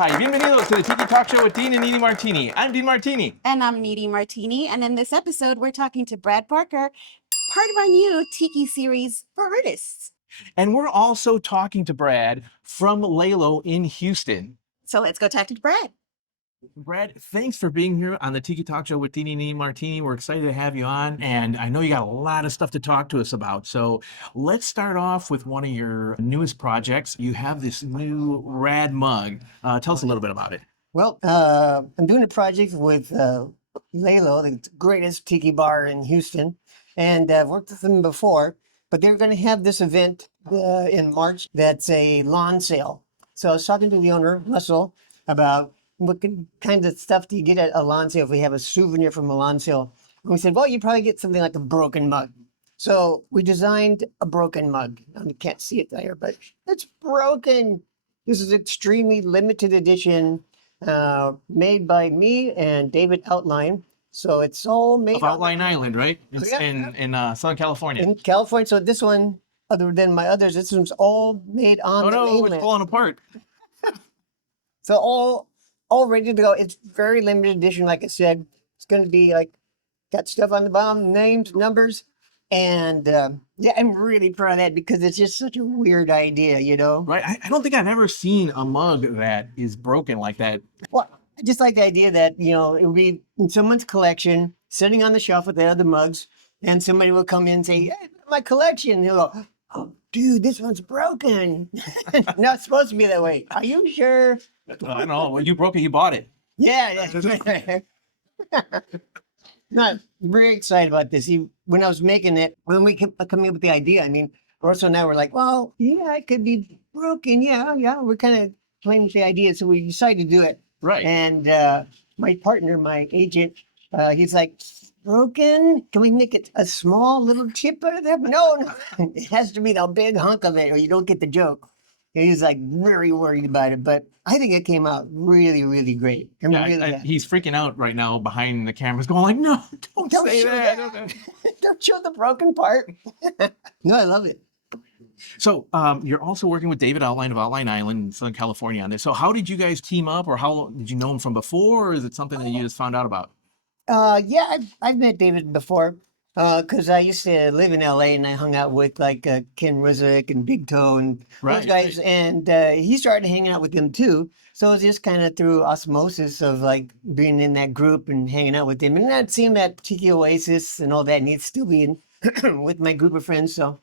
Aloha y bienvenidos to the Tiki Talk Show with Dean and Niri Martini. I'm Dean Martini. And I'm Niri Martini. And in this episode, we're talking to Brad Parker, part of our new Tiki series for artists. And we're also talking to Brad from Lei Low in Houston. So let's go talk to Brad. Brad, thanks for being here on the Tiki Talk Show with Dean and Niri Martini. We're excited to have you on, and I know you got a lot of stuff to talk to us about. So let's start off with one of your newest projects. You have this new rad mug. Tell us a little bit about it. Well, I'm doing a project with Lei Low, the greatest tiki bar in Houston, and I've worked with them before, but they're going to have this event in March that's a lawn sale. So I was talking to the owner, Russell, about what kind of stuff do you get at a lawn sale if we have a souvenir from a lawn sale. And we said, well, you probably get something like a broken mug. So we designed a broken mug. You can't see it there, but it's broken. This is extremely limited edition, made by me and David Outline. So it's all made of Outline Island, right? It's in Southern California. In California. So this one, other than my others, this one's all made on the mainland. It's falling apart. So all ready to go. It's very limited edition, like I said. It's going to be like, got stuff on the bottom, names, numbers. And yeah, I'm really proud of that because it's just such a weird idea, you know? Right. I don't think I've ever seen a mug that is broken like that. Well, I just like the idea that, you know, it would be in someone's collection, sitting on the shelf with the other mugs, and somebody will come in and say, hey, my collection. They'll go, oh, dude, this one's broken. Not supposed to be that way. Are you sure? I don't know. When you broke it, you bought it. Yeah. No, very excited about this. When I was making it, when we kept coming up with the idea, I mean, Russell and I were like, well, yeah, it could be broken. Yeah. We're kind of playing with the idea. So we decided to do it. Right. And my partner, my agent, he's like, broken? Can we make it a small little chip out of that? No. It has to be the big hunk of it or you don't get the joke. He's like very worried about it, but I think it came out really, really great. He's freaking out right now behind the cameras going like, no, don't say that. Don't show the broken part. No, I love it. So you're also working with David Outline of Outline Island in Southern California on this. So how did you guys team up, or how did you know him from before, or is it something that you just found out about? Yeah, I've met David before because I used to live in LA and I hung out with like Ken Ruzic and Big Toe and those guys. Right. And he started hanging out with them too. So it was just kind of through osmosis of like being in that group and hanging out with them. And I'd seen that Tiki Oasis and all that, and he'd still be in with my group of friends. So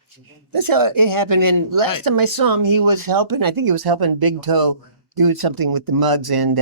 that's how it happened. And last time I saw him, he was helping Big Toe do something with the mugs. And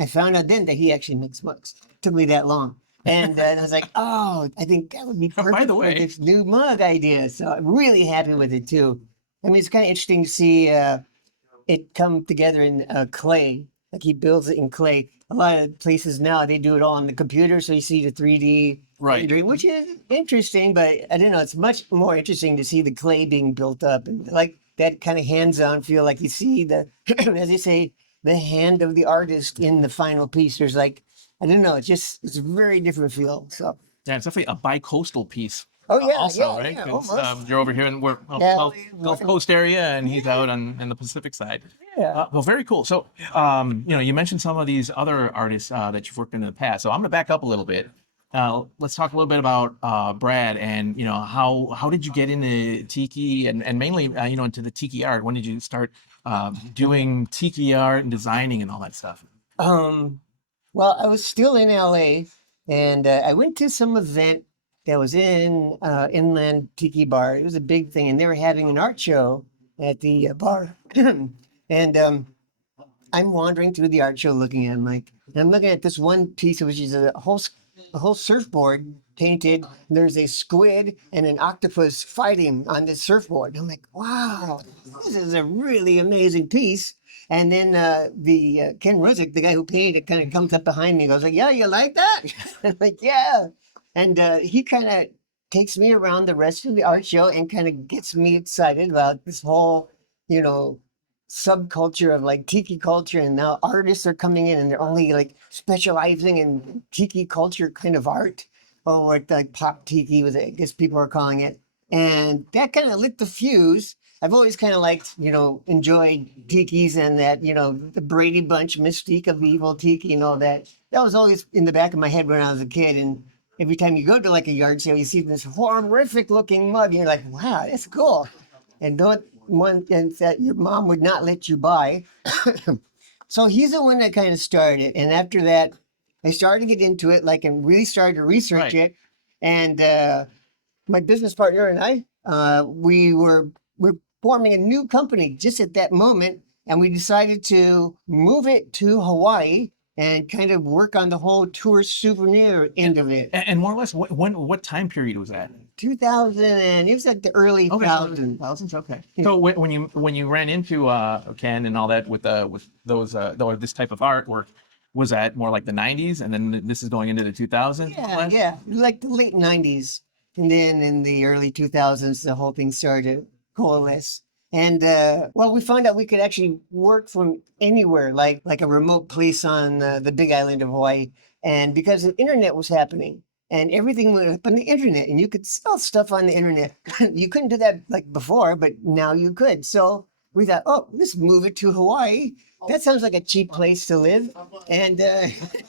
I found out then that he actually makes mugs. It took me that long. And I was like, oh, I think that would be perfect for this new mug idea. So I'm really happy with it too. I mean, it's kind of interesting to see it come together in clay. Like he builds it in clay. A lot of places now, they do it all on the computer. So you see the 3D rendering, which is interesting. But I don't know, it's much more interesting to see the clay being built up. And like that kind of hands-on feel, like you see the, as they say, the hand of the artist in the final piece. There's like, I don't know. It's a very different feel. So yeah, it's definitely a bi-coastal piece. Oh yeah, also, right? Yeah, you're over here in Gulf Coast area, and he's out in the Pacific side. Yeah. Well, very cool. So, you mentioned some of these other artists that you've worked with in the past. So I'm going to back up a little bit. Let's talk a little bit about Brad and how did you get into Tiki and mainly into the Tiki art? When did you start doing Tiki art and designing and all that stuff? Well, I was still in LA, and I went to some event that was in Inland Tiki Bar. It was a big thing, and they were having an art show at the bar. And I'm wandering through the art show looking at it, and I'm looking at this one piece, which is a whole surfboard painted. There's a squid and an octopus fighting on this surfboard. I'm like, wow, this is a really amazing piece. And then the Ken Ruzic, the guy who painted it, kind of comes up behind me and goes like, yeah, you like that? I'm like, yeah. And he kind of takes me around the rest of the art show and kind of gets me excited about this whole, subculture of like Tiki culture. And now artists are coming in and they're only like specializing in Tiki culture kind of art, or like pop Tiki, I guess people are calling it. And that kind of lit the fuse. I've always kind of liked, enjoyed tikis and that, the Brady Bunch mystique of evil tiki and all that. That was always in the back of my head when I was a kid. And every time you go to like a yard sale, you see this horrific looking mug, and you're like, wow, that's cool. And don't one and that your mom would not let you buy. So he's the one that kind of started. And after that, I started to get into it, and really started to research it. And my business partner and I, we're forming a new company just at that moment, and we decided to move it to Hawaii and kind of work on the whole tourist souvenir end of it. And more or less, what time period was that? 2000, and it was like the early 2000s. Okay. So when you ran into Ken and all that with those or this type of artwork, was that more like the 90s, and then this is going into the 2000s? Yeah, like the late 90s, and then in the early 2000s, the whole thing started to coalesce. And we found out we could actually work from anywhere, like a remote place on the Big Island of Hawaii. And because the internet was happening, and everything went up on the internet, and you could sell stuff on the internet. You couldn't do that like before, but now you could. So we thought, oh, let's move it to Hawaii. That sounds like a cheap place to live. And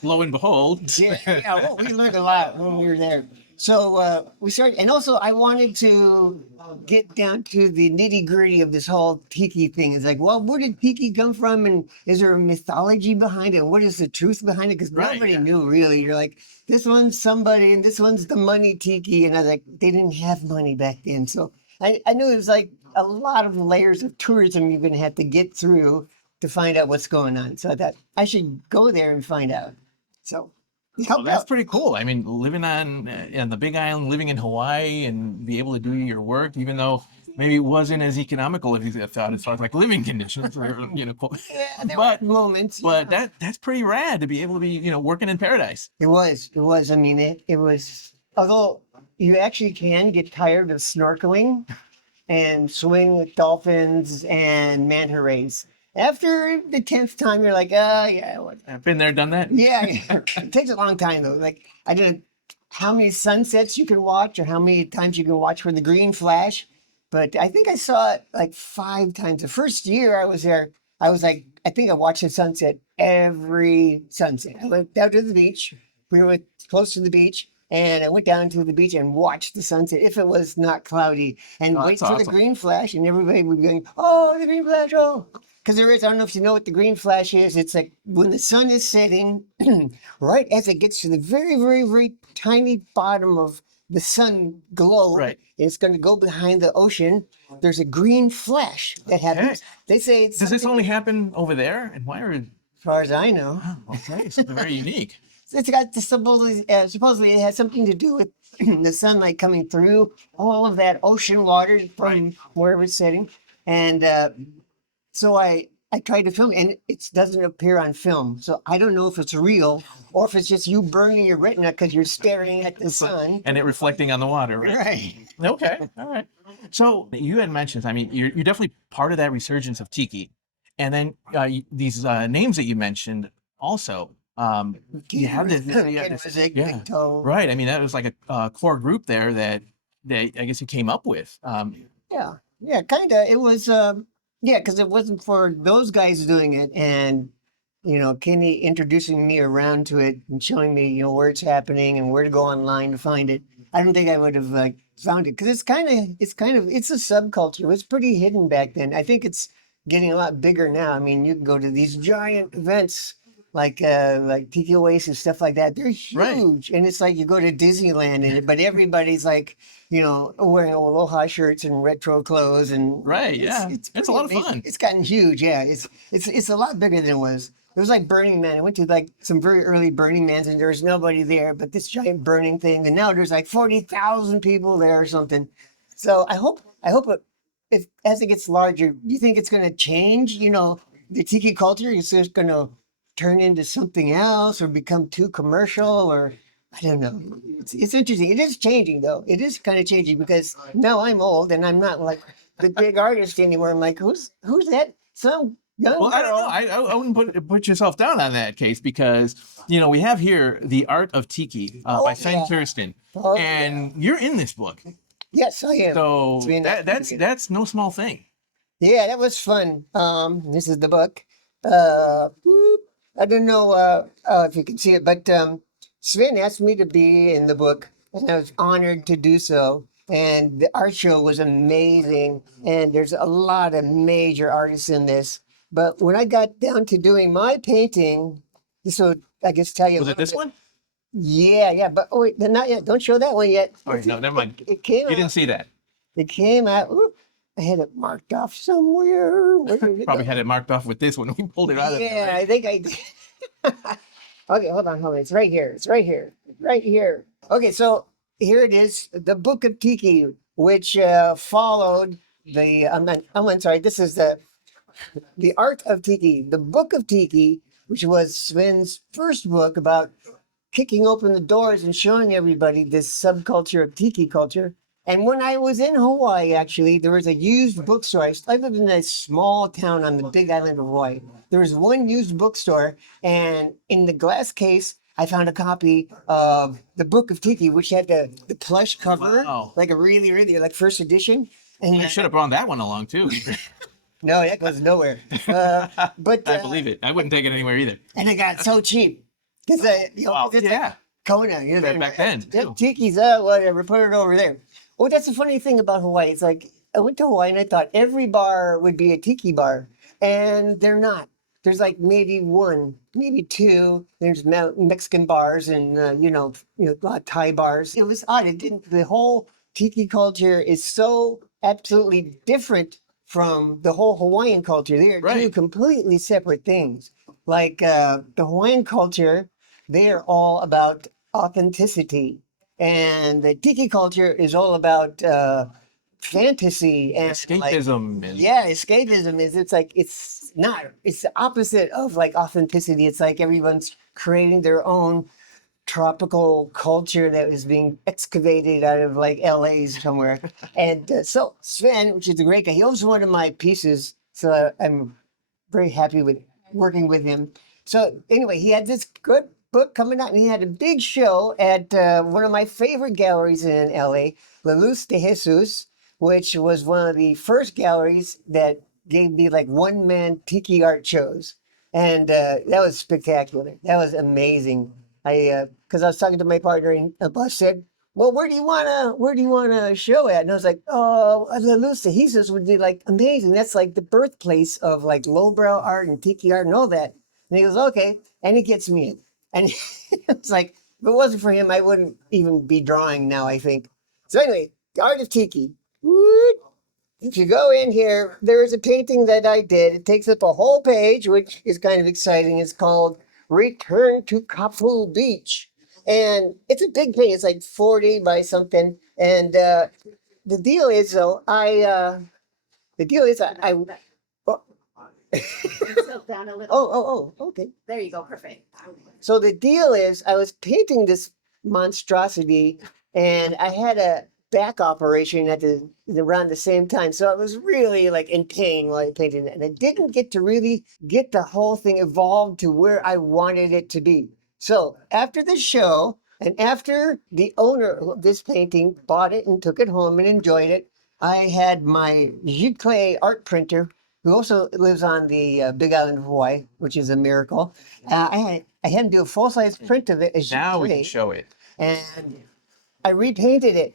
lo and behold, we learned a lot when we were there. So we started, and also I wanted to get down to the nitty gritty of this whole tiki thing. It's like, well, where did tiki come from? And is there a mythology behind it? What is the truth behind it? Because nobody knew really. You're like, this one's somebody and this one's the money tiki. And I was like, they didn't have money back then. So I knew it was like a lot of layers of tourism you're going to have to get through to find out what's going on. So I thought I should go there and find out. So that's pretty cool. I mean, living on the Big Island, living in Hawaii, and be able to do your work, even though maybe it wasn't as economical as you thought as far as like living conditions, or there were moments. But that's pretty rad to be able to be working in paradise. It was. I mean, it was. Although you actually can get tired of snorkeling and swimming with dolphins and manta rays. After the 10th time, you're like, yeah. I've been there, done that. Yeah. It takes a long time, though. Like, I don't know how many sunsets you can watch or how many times you can watch for the green flash. But I think I saw it like 5 times. The first year I was there, I was like, I think I watched the sunset every sunset. I went down to the beach. We were close to the beach. And I went down to the beach and watched the sunset if it was not cloudy. And wait for the green flash. And everybody would be going, oh, the green flash, oh. Because there is, I don't know if you know what the green flash is. It's like when the sun is setting, right as it gets to the very, very, very tiny bottom of the sun globe, it's going to go behind the ocean. There's a green flash that happens. They say it's... Does this only happen over there? And why are... As far as I know. Oh, okay, so very unique. It's got supposedly it has something to do with the sunlight coming through all of that ocean water from wherever it's setting. And so I tried to film, and it doesn't appear on film. So I don't know if it's real or if it's just you burning your retina because you're staring at the sun. And it reflecting on the water, right? Right. Okay, all right. So you had mentioned, I mean, you're definitely part of that resurgence of tiki. And then these names that you mentioned also, you have this, Ken Ruzic, Big Toe. Right. I mean, that was like a core group there that I guess you came up with. Yeah, kind of. It was... because it wasn't for those guys doing it and, Kenny introducing me around to it and showing me, where it's happening and where to go online to find it. I don't think I would have found it because it's a subculture. It was pretty hidden back then. I think it's getting a lot bigger now. I mean, you can go to these giant events like Tiki Oasis, stuff like that. They're huge. And it's like you go to Disneyland, but everybody's like, wearing Aloha shirts and retro clothes. And it's a lot of fun. It's gotten huge. Yeah, it's a lot bigger than it was. It was like Burning Man. I went to like some very early Burning Mans and there was nobody there, but this giant burning thing. And now there's like 40,000 people there or something. So I hope if as it gets larger, do you think it's going to change? The tiki culture is just going to turn into something else or become too commercial, or I don't know. It's interesting. It is changing though. It is kind of changing because now I'm old and I'm not like the big artist anymore. I'm like, who's that? Some young girl. I don't know. I wouldn't put yourself down on that case because we have here the Art of Tiki by Sven Kirsten, and you're in this book. Yes, I am. So that's no small thing. Yeah, that was fun. This is the book. I don't know if you can see it, but Sven asked me to be in the book, and I was honored to do so. And the art show was amazing, and there's a lot of major artists in this. But when I got down to doing my painting, this will, I guess, tell you a Was it little this bit. one? Yeah, yeah, but oh wait, not yet. Don't show that one yet. All right, no, never mind. It came You out. didn't see that. It came out. Ooh, I had it marked off somewhere. Where did it Probably go? had it marked off with this one. We pulled it out of there, Yeah, right? I think I did. Okay, hold on. It's right here. It's right here. Right here. Okay, so here it is, the Book of Tiki, which followed the. I'm sorry. This is the Art of Tiki, the Book of Tiki, which was Sven's first book about kicking open the doors and showing everybody this subculture of tiki culture. And when I was in Hawaii, actually, there was a used bookstore. I lived in a small town on the big island of Hawaii. There was one used bookstore, and in the glass case, I found a copy of the Book of Tiki, which had the plush cover, Wow. like a really, really like first edition. And You should have brought that one along too. no, that goes nowhere. But I believe it. I wouldn't take it anywhere either. and it got so cheap because Wow, it's yeah. Kona, Back then, too. Tiki's whatever, put it over there. Well, that's the funny thing about Hawaii. It's like I went to Hawaii and I thought every bar would be a tiki bar, and they're not. There's like maybe one, maybe two. There's Mexican bars and a lot of Thai bars. It was odd. It didn't. The whole tiki culture is so absolutely different from the whole Hawaiian culture. They are two Right. completely separate things. Like the Hawaiian culture, they are all about authenticity, and the tiki culture is all about fantasy and like Escapism and yeah, escapism is it's the opposite of like authenticity. It's like everyone's creating their own tropical culture that was being excavated out of like LA's somewhere. And so Sven, which is a great guy, he owns one of my pieces, so I'm very happy with working with him. So anyway, he had this good book coming out, and he had a big show at one of my favorite galleries in LA, La Luz de Jesus, which was one of the first galleries that gave me like one-man tiki art shows. And that was spectacular. That was amazing. Because I was talking to my partner, and the boss said, well, where do you wanna show at? And I was like, oh, La Luz de Jesus would be like amazing. That's like the birthplace of like lowbrow art and tiki art and all that. And he goes, okay. And he gets me in. And it's like, if it wasn't for him, I wouldn't even be drawing now, I think. So anyway, the Art of Tiki. Woot. If you go in here, there is a painting that I did. It takes up a whole page, which is kind of exciting. It's called Return to Kapu Beach. And it's a big thing. It's like 40 by something. And the deal is, though, I oh, Tilt down a little. okay. There you go. Perfect. So the deal is, I was painting this monstrosity, and I had a back operation around the same time. So I was really like in pain while I painted it, and I didn't get to really get the whole thing evolved to where I wanted it to be. So after the show, and after the owner of this painting bought it and took it home and enjoyed it, I had my Giclée art printer, who also lives on the Big Island of Hawaii, which is a miracle. I had him do a full-size print of it as now we can Giclée, show it. and I repainted it.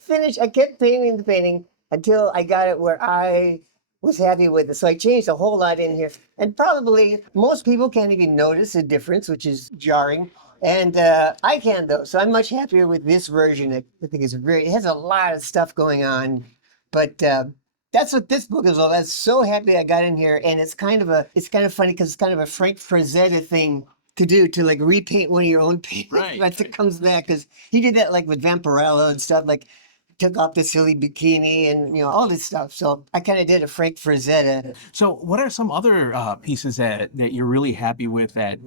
Finished. I kept painting the painting until I got it where I was happy with it. So I changed a whole lot in here, and probably most people can't even notice a difference, which is jarring. And I can though, so I'm much happier with this version. I think it's great. It has a lot of stuff going on, but that's what this book is all about. I'm so happy I got in here, and it's kind of funny because it's kind of a Frank Frazetta thing to do, to like repaint one of your own paintings. Right. Once it comes back, because he did that like with Vampirella and stuff, like took off the silly bikini and all this stuff. So I kind of did a Frank Frazetta. So, what are some other pieces that you're really happy with that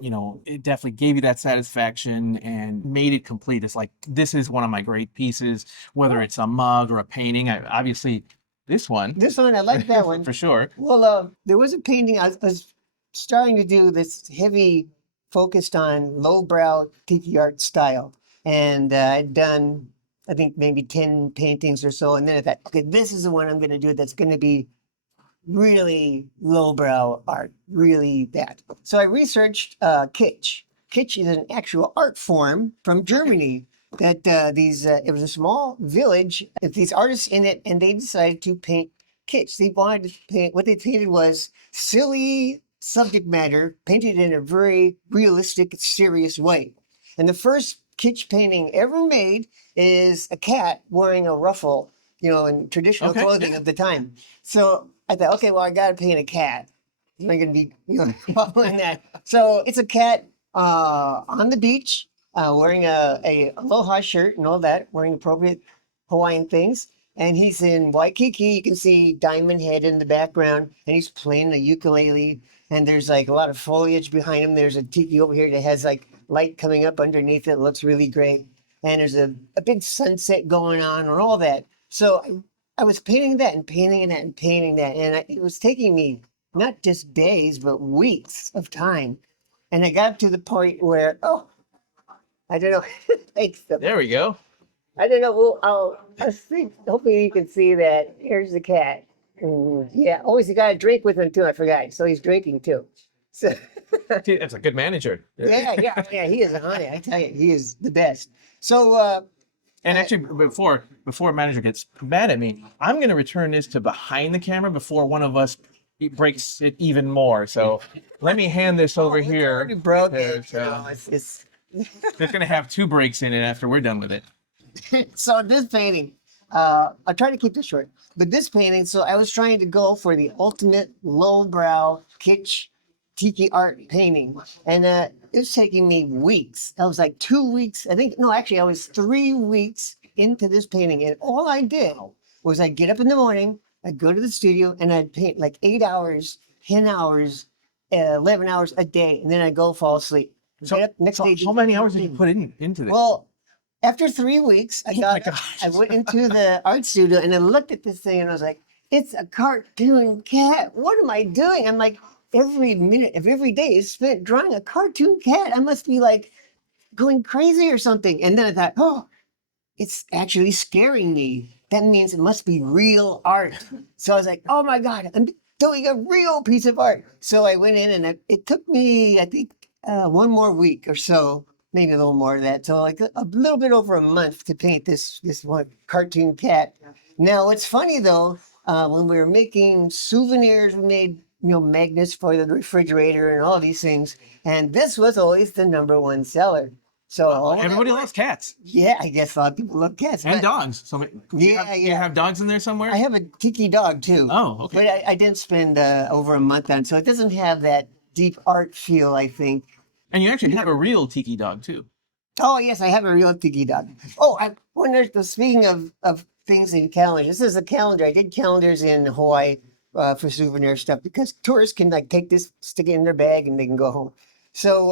it definitely gave you that satisfaction and made it complete? It's like, this is one of my great pieces, whether it's a mug or a painting. Obviously, this one This one, I like that one. for sure. Well, there was a painting I was starting to do this heavy focused on lowbrow tiki art style, and I'd done I think maybe 10 paintings or so, and then I thought, okay, this is the one I'm going to do. That's going to be really lowbrow art, really that. So I researched kitsch. Kitsch is an actual art form from Germany that it was a small village with these artists in it, and they decided to paint kitsch. They wanted to paint, what they painted was silly subject matter painted in a very realistic, serious way. And the first kitsch painting ever made is a cat wearing a ruffle, in traditional clothing of the time. So I thought, okay, well, I got to paint a cat. I'm not going to be, following that. So it's a cat on the beach, wearing a Aloha shirt and all that, wearing appropriate Hawaiian things. And he's in Waikiki. You can see Diamond Head in the background, and he's playing the ukulele. And there's like a lot of foliage behind him. There's a tiki over here that has like light coming up underneath it. It looks really great. And there's a big sunset going on and all that. So I was painting that and painting that and painting that. And it was taking me not just days, but weeks of time. And I got to the point where, I don't know. Thanks. There we go. I don't know. Well, I'll see. Hopefully you can see that. Here's the cat. Yeah. Always he got a drink with him too. I forgot. So he's drinking too. So That's a good manager. yeah. He is a honey. I tell you, he is the best. So And actually, before manager gets mad at me, I'm going to return this to behind the camera before one of us breaks it even more. So let me hand this over it's here. already broken. There's, It's It's going to have 2 breaks in it after we're done with it. so this painting, I'll try to keep this short, but this painting, so I was trying to go for the ultimate lowbrow kitsch tiki art painting. And it was taking me weeks. I was like 2 weeks, I think, no, actually I was 3 weeks into this painting. And all I did was I'd get up in the morning, I'd go to the studio and I'd paint like 8 hours, 10 hours, 11 hours a day. And then I'd go fall asleep. So, Get up next day. how many hours did you put into this? Well, after 3 weeks, I went into the art studio and I looked at this thing and I was like, it's a cartoon cat. What am I doing? I'm like, every minute of every day is spent drawing a cartoon cat. I must be like going crazy or something. And then I thought, it's actually scaring me. That means it must be real art. So I was like, oh my God, I'm doing a real piece of art. So I went in and it took me, I think, 1 more week or so, maybe a little more of that. So like a little bit over a month to paint this one cartoon cat. Now it's funny though, when we were making souvenirs, we made magnets for the refrigerator and all these things, and this was always the #1 seller. So everybody loves cats. Yeah, I guess a lot of people love cats And but dogs. So you have dogs in there somewhere? I have a tiki dog too. Oh, okay. But I didn't spend over a month on, so it doesn't have that deep art feel, I think. And you actually have a real tiki dog too. Oh yes, I have a real tiki dog. Speaking of things in calendars, this is a calendar. I did calendars in Hawaii for souvenir stuff because tourists can like take this, stick it in their bag, and they can go home. So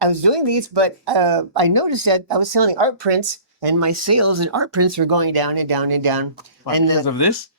I was doing these, but I noticed that I was selling art prints, and my sales in art prints were going down and down and down. And Because of this?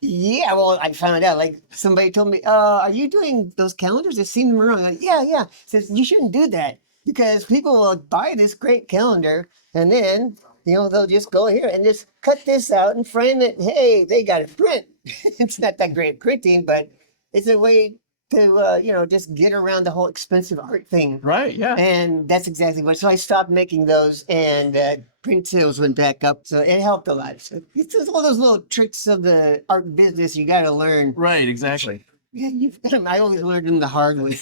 yeah, well, I found out, like, somebody told me, are you doing those calendars? I've seen them around. I'm like, yeah. Says, you shouldn't do that because people will buy this great calendar and then, they'll just go here and just cut this out and frame it. Hey, they got it print. It's not that great printing, but it's a way to, just get around the whole expensive art thing. Right, yeah. And that's exactly what. So I stopped making those, and print sales went back up. So it helped a lot. So it's just all those little tricks of the art business you got to learn. Right, exactly. Yeah, I always learned them the hard way.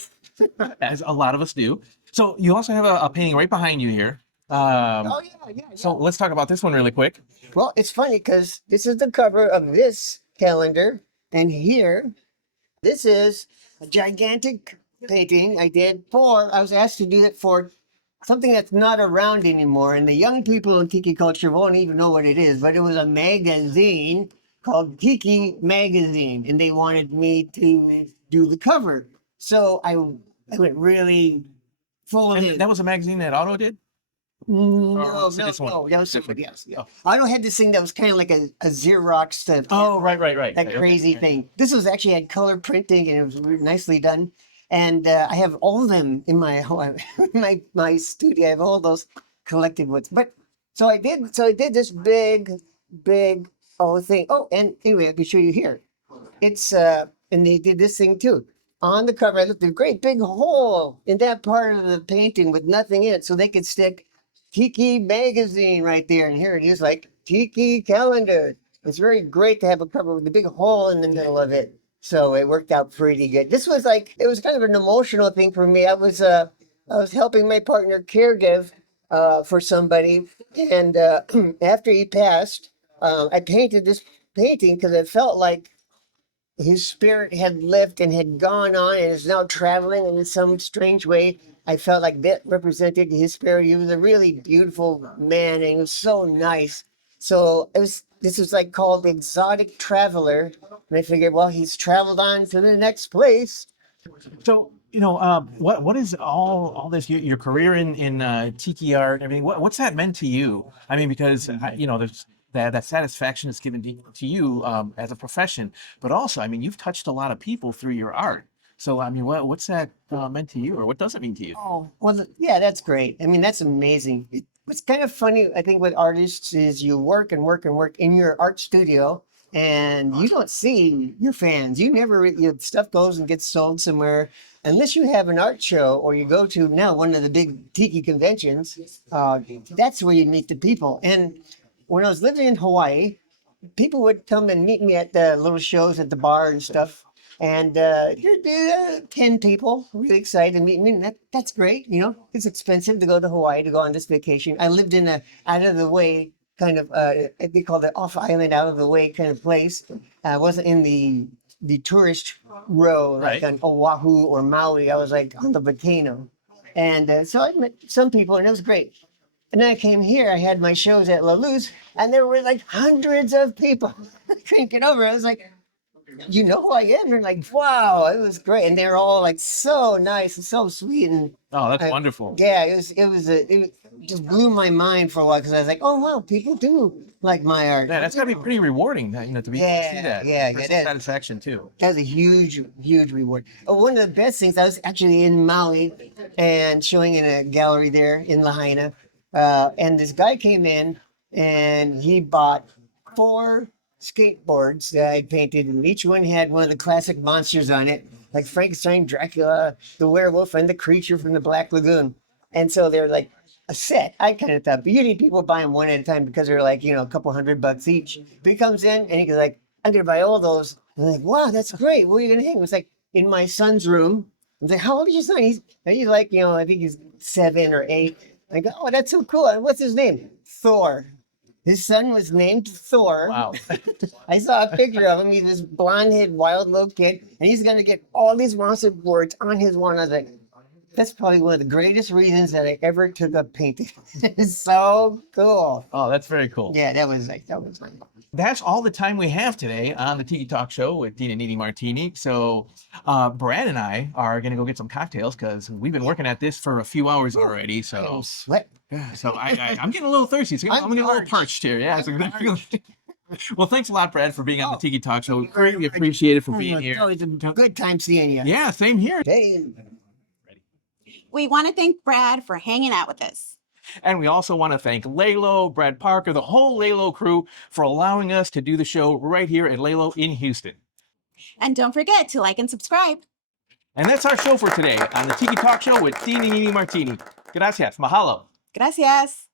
As a lot of us do. So you also have a painting right behind you here. Yeah. So let's talk about this one really quick. Well, it's funny because this is the cover of this calendar, and here, this is a gigantic painting I did I was asked to do it for something that's not around anymore, and the young people in Tiki culture won't even know what it is, but it was a magazine called Tiki Magazine, and they wanted me to do the cover. So I went really full of And it. that was a magazine that Otto did? No, so this one. that was somebody else. Yeah. Oh. I don't have this thing that was kind of like a Xerox to Oh, right. that Okay. crazy thing. This was actually had color printing and it was really nicely done. And I have all of them in my my studio. I have all those collected ones. But so I did this big thing. Oh, and anyway, I can show you here. it's and they did this thing too. On the cover, I looked at a great big hole in that part of the painting with nothing in it, so they could stick Tiki magazine right there. And here it is, like Tiki calendar. It's very great to have a cover with a big hole in the middle of it. So it worked out pretty good. This was like, it was kind of an emotional thing for me. I was helping my partner caregive for somebody, and after he passed, I painted this painting because I felt like his spirit had left and had gone on and is now traveling, and in some strange way I felt like that represented his spirit. He was a really beautiful man and he was so nice. So this was like called Exotic Traveler, and I figured, well, he's traveled on to the next place. So, what is all this your career in tiki art and everything? What's that meant to you? I mean, because there's that satisfaction is given to you as a profession, but also, I mean, you've touched a lot of people through your art. So, I mean, what's that meant to you, or what does it mean to you? Oh, well, yeah, that's great. I mean, that's amazing. What's kind of funny, I think, with artists is you work and work and work in your art studio, and you don't see your fans. You never, your stuff goes and gets sold somewhere unless you have an art show or you go to now one of the big tiki conventions. That's where you meet the people. And when I was living in Hawaii, people would come and meet me at the little shows at the bar and stuff. And there'd be 10 people really excited to meet me. And that's great. It's expensive to go to Hawaii to go on this vacation. I lived in a out of the way kind of, they call it off island, out of the way kind of place. I wasn't in the tourist row like on Oahu or Maui. I was like on the volcano. And so I met some people and it was great. And then I came here, I had my shows at La Luz, and there were like hundreds of people. I couldn't get over it. I was like, you know who I am? They're like, wow, it was great. And they're all like so nice and so sweet. And Oh, that's wonderful. yeah, it just blew my mind for a while because I was like, oh wow, people do like my art. Yeah, that's got to be pretty rewarding, to to see that. Personal that- satisfaction too. That's a huge, huge reward. One of the best things, I was actually in Maui and showing in a gallery there in Lahaina. And this guy came in and he bought 4 skateboards that I painted, and each one had one of the classic monsters on it, like Frankenstein, Dracula, the werewolf, and the creature from the Black Lagoon. And so they're like a set. I kind of thought, but usually people buy them one at a time because they're like, a couple $100 each. But he comes in and he's like, I'm gonna buy all those. And I'm like, wow, that's great. Where are you gonna hang? It was like in my son's room. I was like, how old is your son? He's like, I think he's 7 or 8. I go, oh, that's so cool. And what's his name? Thor. His son was named Thor. Wow. I saw a picture of him. He's this blonde-haired, wild little kid, and he's going to get all these monster boards on his wall. And I was like, that's probably one of the greatest reasons that I ever took up painting. It's so cool. Oh, that's very cool. Yeah, that was fun. That's all the time we have today on the Tiki Talk Show with Dean Niri Martini. So Brad and I are going to go get some cocktails because we've been working at this for a few hours already. So Sweat. So I'm getting a little thirsty. So I'm getting a little parched here. Yeah. So well, thanks a lot, Brad, for being on the Tiki Talk Show. We greatly appreciate it for being It's here. always a good time seeing you. Yeah, same here. Hey. We want to thank Brad for hanging out with us. And we also want to thank Lei Low, Brad Parker, the whole Lei Low crew for allowing us to do the show right here at Lei Low in Houston. And don't forget to like and subscribe. And that's our show for today on the Tiki Talk Show with Dean Niri Martini. Gracias. Mahalo. Gracias.